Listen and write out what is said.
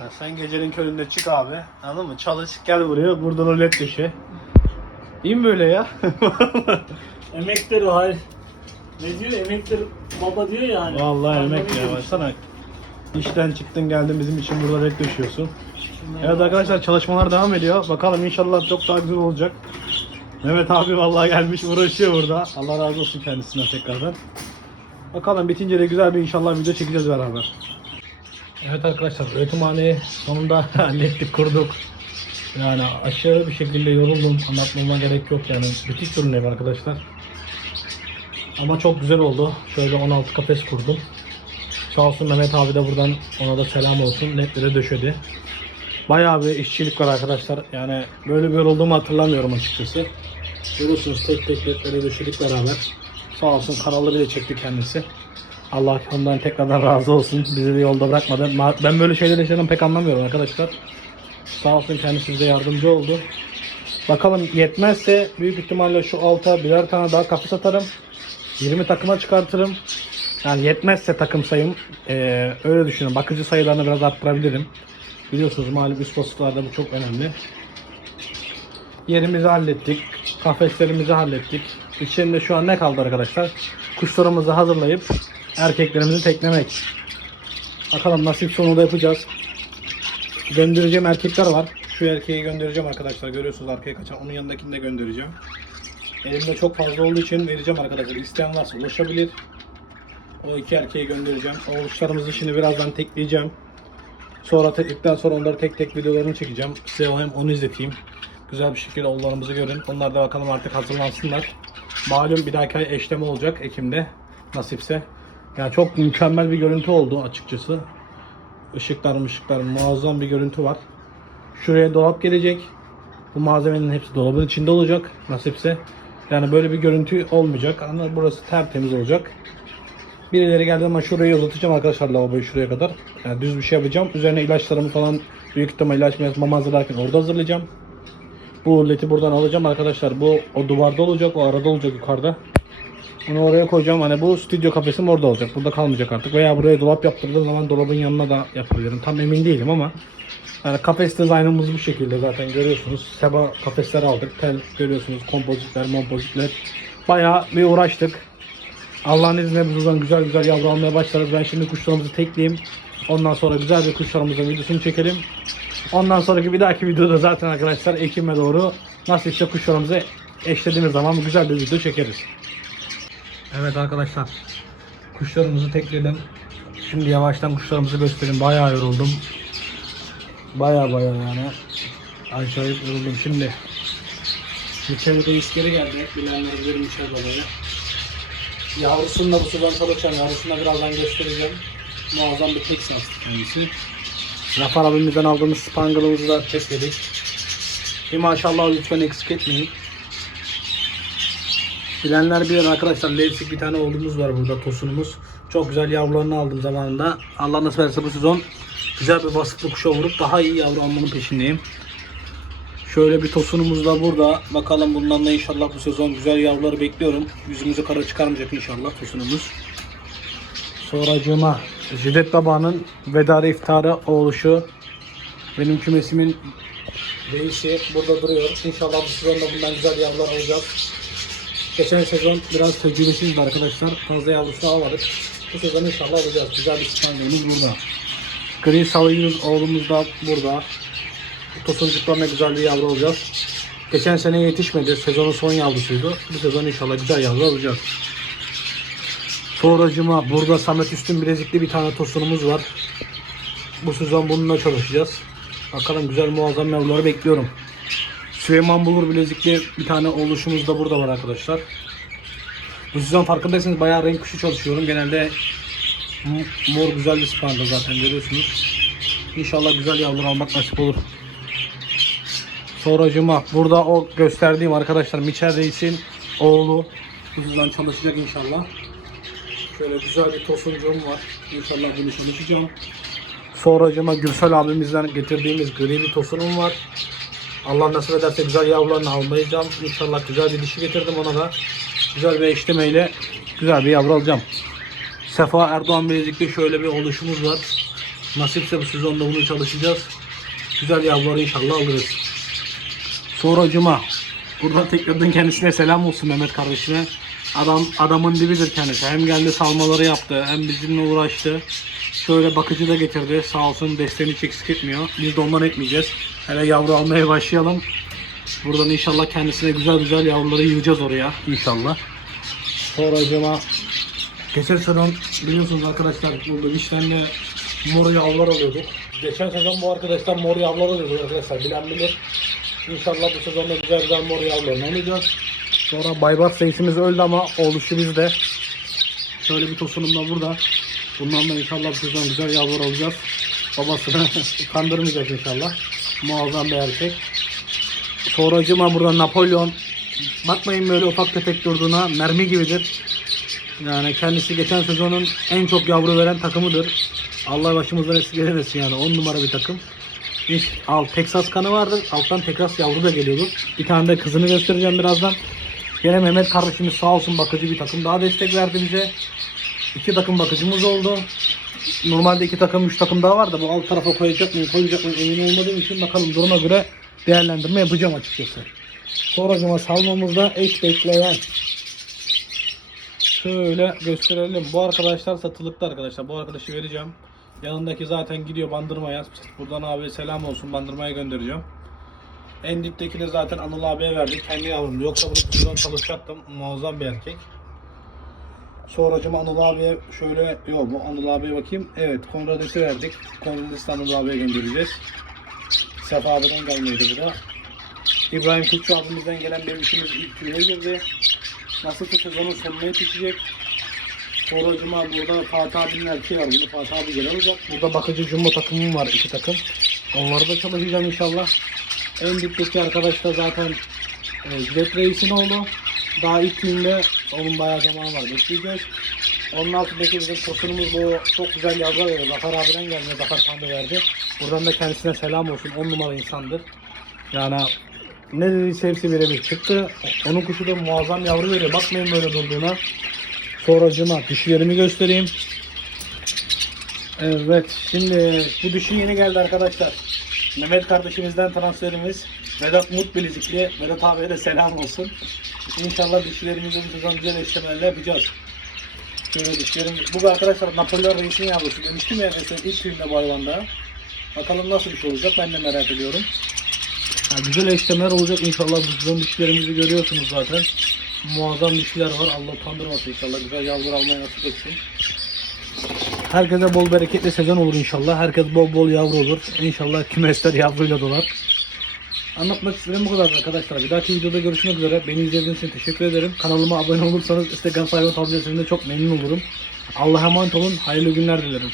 Ya sen gecenin köründe çık abi. Anladın mı? Çalış gel buraya. Buradan o led döşe. İyi mi böyle ya? Emektir o hayır. Ne diyor emektir baba diyor ya hani. Vallahi emek ya. Baksana. İşten çıktın geldin bizim için burada led döşüyorsun. Evet arkadaşlar çalışmalar devam ediyor. Bakalım inşallah çok daha güzel olacak. Mehmet abi vallahi gelmiş uğraşıyor burada. Allah razı olsun kendisinden tekrardan. Bakalım bitince de güzel bir inşallah video çekeceğiz beraber. Evet arkadaşlar üretimhaneyi sonunda hallettik kurduk. Yani aşırı bir şekilde yoruldum. Anlatmama gerek yok yani. Müthiş ürünler arkadaşlar. Ama çok güzel oldu. Şöyle 16 kafes kurdum. Sağ olsun Mehmet abi de buradan ona da selam olsun. Netlere döşedi. Bayağı bir işçilik var arkadaşlar. Yani böyle bir yorulduğumu hatırlamıyorum açıkçası. Görüyorsunuz tek tek ledleri döşedik beraber. Sağ olsun kanalı bile çekti kendisi. Allah ondan tekrardan razı olsun. Bizi de yolda bırakmadı. Ma- Ben böyle şeyleri şeyden pek anlamıyorum arkadaşlar. Sağ olsun kendisi bize yardımcı oldu. Bakalım yetmezse büyük ihtimalle şu alta birer tane daha kapı satarım. 20 takıma çıkartırım. Yani yetmezse takım sayım eee, öyle düşünün. Bakıcı sayılarını biraz arttırabilirim. Biliyorsunuz malum üst vasıflarda bu çok önemli. Yerimizi hallettik. Kafeslerimizi hallettik. İçinde şu an ne kaldı arkadaşlar? Kuşlarımızı hazırlayıp erkeklerimizi teklemek. Bakalım nasip sonunda yapacağız. Göndereceğim erkekler var. Şu erkeği göndereceğim arkadaşlar. Görüyorsunuz arkaya kaçan. Onun yanındakini de göndereceğim. Elimde çok fazla olduğu için vereceğim arkadaşlar. İsteyen varsa ulaşabilir. O iki erkeği göndereceğim. O uçlarımızı şimdi birazdan tekleyeceğim. Sonra tekledikten sonra onları tek tek videolarını çekeceğim. Size hem onu izleteyim. Güzel bir şekilde oğullarımızı görün. Onlar da bakalım artık hazırlansınlar. Malum bir dahaki ay eşleme olacak Ekim'de. Nasipse. Yani çok mükemmel bir görüntü oldu açıkçası. Işıklar ışıklar muazzam bir görüntü var. Şuraya dolap gelecek. Bu malzemenin hepsi dolabın içinde olacak nasipse. Yani böyle bir görüntü olmayacak ama burası tertemiz olacak. Birileri geldi ama şurayı uzatacağım arkadaşlar lavaboyu şuraya kadar. Yani düz bir şey yapacağım. Üzerine ilaçlarımı falan büyük ihtimalle ilaç mama hazırlarken orada hazırlayacağım. Bu leti buradan alacağım arkadaşlar. Bu o duvarda olacak, o arada olacak yukarıda. Onu oraya koyacağım. Hani bu stüdyo kafesim orada olacak. Burada kalmayacak artık. Veya buraya dolap yaptırdığım zaman dolabın yanına da yapabilirim. Tam emin değilim ama yani kafes dizaynımız bu şekilde zaten görüyorsunuz. Seba kafesler aldık. Tel görüyorsunuz. Kompozitler, mompozitler. Bayağı bir uğraştık. Allah'ın izniyle biz buradan güzel güzel yavru almaya başlarız. Ben şimdi kuşlarımızı tekleyeyim. Ondan sonra güzel bir kuşlarımızın videosunu çekelim. Ondan sonraki bir dahaki videoda zaten arkadaşlar Ekim'e doğru nasipse kuşlarımızı eşlediğimiz zaman güzel bir video çekeriz. Evet arkadaşlar. Kuşlarımızı tekledim. Şimdi yavaştan kuşlarımızı göstereyim. Bayağı yoruldum. Bayağı bayağı yani. Acayip yoruldum şimdi. Michel Reis geri geldi. Bilenler bilir Michel babayı. Yavrusunu da bu sudan çalışan yavrusunu da birazdan göstereceğim. Muazzam bir Texas kendisi. Zafer abimizden aldığımız spangle'ımızı da testledik. Bir maşallah lütfen eksik etmeyin. Bilenler bilir arkadaşlar Leipzig bir tane oğlumuz var burada tosunumuz. Çok güzel yavrularını aldım zamanında. Allah nasip ederse bu sezon güzel bir vasıflı kuşa vurup daha iyi yavru almanın peşindeyim. Şöyle bir tosunumuz da burada. Bakalım bundan da inşallah bu sezon güzel yavruları bekliyorum. Yüzümüzü kara çıkarmayacak inşallah tosunumuz. Sonracığıma Jilet Baba'nın vedarı iftarı oluşu. Benim kümesimin reisi burada duruyor. İnşallah bu sezonda bundan güzel yavrular alacağız. Geçen sezon biraz tecrübesizdi arkadaşlar. Fazla yavrusu almadık. Bu sezon inşallah alacağız. Güzel bir spanyolumuz burada. Green Salıyız oğlumuz da burada. Bu tosuncuklarına güzel bir yavru alacağız. Geçen sene yetişmedi. Sezonun son yavrusuydu. Bu sezon inşallah güzel yavru alacağız. Sonracıma burada Samet Üstün Bilezikli bir tane tosunumuz var. Bu sezon bununla çalışacağız. Bakalım güzel muazzam yavruları bekliyorum. Süleyman Bulur Bilezikli bir tane oluşumuz da burada var arkadaşlar. Bu sezon farkındaysanız bayağı renk kuşu çalışıyorum. Genelde mor güzel bir spanda zaten görüyorsunuz. İnşallah güzel yavrular almak nasip olur. Sonracıma burada o gösterdiğim arkadaşlar Miçer Reis'in oğlu. Bu sezon çalışacak inşallah. Şöyle güzel bir tosuncuğum var. İnşallah bunu çalışacağım. Sonracıma Gürsel abimizden getirdiğimiz gri bir tosunum var. Allah nasip ederse güzel yavrularını almayacağım. İnşallah güzel bir dişi getirdim ona da. Güzel bir eşlemeyle güzel bir yavru alacağım. Sefa Erdoğan Bilezik'te şöyle bir oluşumuz var. Nasipse bu sezonda bunu çalışacağız. Güzel yavruları inşallah alırız. Sonra cuma. Buradan tekrardan kendisine selam olsun Mehmet kardeşine. Adam adamın dibidir kendisi. Hem geldi salmaları yaptı hem bizimle uğraştı. Şöyle bakıcı da getirdi. Sağ olsun desteğini hiç eksik etmiyor. Biz de ondan etmeyeceğiz. Hele yavru almaya başlayalım. Buradan inşallah kendisine güzel güzel yavruları yığacağız oraya inşallah. Sonra cuma Geçen sezon biliyorsunuz arkadaşlar burada Vişlen'le mor yavrular alıyorduk. Geçen sezon bu arkadaşlar mor yavrular alıyorduk arkadaşlar bilen bilir. İnşallah bu sezonda güzel güzel mor yavrularını alacağız. Sonra Baybars reisimiz öldü ama oluşu bizde. Şöyle bir tosunum da burada. Bundan da inşallah bu sezon güzel yavrular alacağız. Babasını kandırmayacak inşallah. Muazzam bir erkek. Sonracıma burada Napolyon. Bakmayın böyle ufak tefek durduğuna mermi gibidir. Yani kendisi geçen sezonun en çok yavru veren takımıdır. Allah başımızdan esirgemesin yani 10 numara bir takım. İlk alt Texas kanı vardı. Alttan Texas yavru da geliyordu. Bir tane de kızını göstereceğim birazdan. Gene Mehmet kardeşimiz sağ olsun bakıcı bir takım daha destek verdi bize. İki takım bakıcımız oldu. Normalde iki takım, üç takım daha var da bu alt tarafa koyacak mıyım, koyacak mıyım emin olmadığım için bakalım duruma göre değerlendirme yapacağım açıkçası. Sonracıma salmamızda eş bekleyen Şöyle gösterelim. Bu arkadaşlar satılıkta arkadaşlar. Bu arkadaşı vereceğim. Yanındaki zaten gidiyor bandırmaya. Buradan abi selam olsun bandırmaya göndereceğim. En diptekini zaten Anıl abiye verdik. Kendi yavrum. Yoksa bunu buradan çalışacaktım. Muazzam bir erkek. Sonracım Anıl abiye şöyle yok bu Anıl abiye bakayım. Evet Konrades'i verdik. Konrades'i Anıl abiye göndereceğiz. Sefa abiden gelmeydi bu da. İbrahim Kutçu abimizden gelen bir işimiz ilk tüye girdi. Nasıl ki sezonun sonuna yetişecek. Sonracıma burada Fatih abinin erkeği var. Bunu Fatih abi gelen olacak. Burada bakıcı jumbo takımım var. iki takım. Onları da çalışacağım inşallah. En dipteki arkadaş da zaten e, Zet Reis'in oğlu. Daha ilk günde onun bayağı zamanı var. Bekleyeceğiz. Onun altındaki bizim tosunumuz bu çok güzel yazılar veriyor. Zafer abiden geldi. Zafer Tanrı verdi. Buradan da kendisine selam olsun. 10 numara insandır. Yani ne dediyse hepsi birebir çıktı. Onun kuşu da muazzam yavru veriyor. Bakmayın böyle durduğuna. Sonracıma dişilerimi göstereyim. Evet şimdi bu dişi yeni geldi arkadaşlar. Mehmet kardeşimizden transferimiz. Vedat Mut Bilezikli. Vedat abiye de selam olsun. İnşallah dişilerimizi bu güzel eşlemelerle yapacağız. Şöyle dişlerim. Bu da arkadaşlar Napolyon Reis'in yavrusu. Demiştim ya mesela ilk filmde bu hayvanda. Bakalım nasıl bir şey olacak ben de merak ediyorum. Ha, güzel eşlemeler olacak inşallah. Bu sezon dişlerimizi görüyorsunuz zaten. Muazzam dişler var. Allah utandırmasın inşallah. Güzel yavrular almayı nasip etsin. Herkese bol bereketli sezon olur inşallah. Herkes bol bol yavru olur. İnşallah kümesler yavruyla dolar. Anlatmak istediğim bu kadar arkadaşlar. Bir dahaki videoda görüşmek üzere. Beni izlediğiniz için teşekkür ederim. Kanalıma abone olursanız Instagram sayfamı tavsiye çok memnun olurum. Allah'a emanet olun. Hayırlı günler dilerim.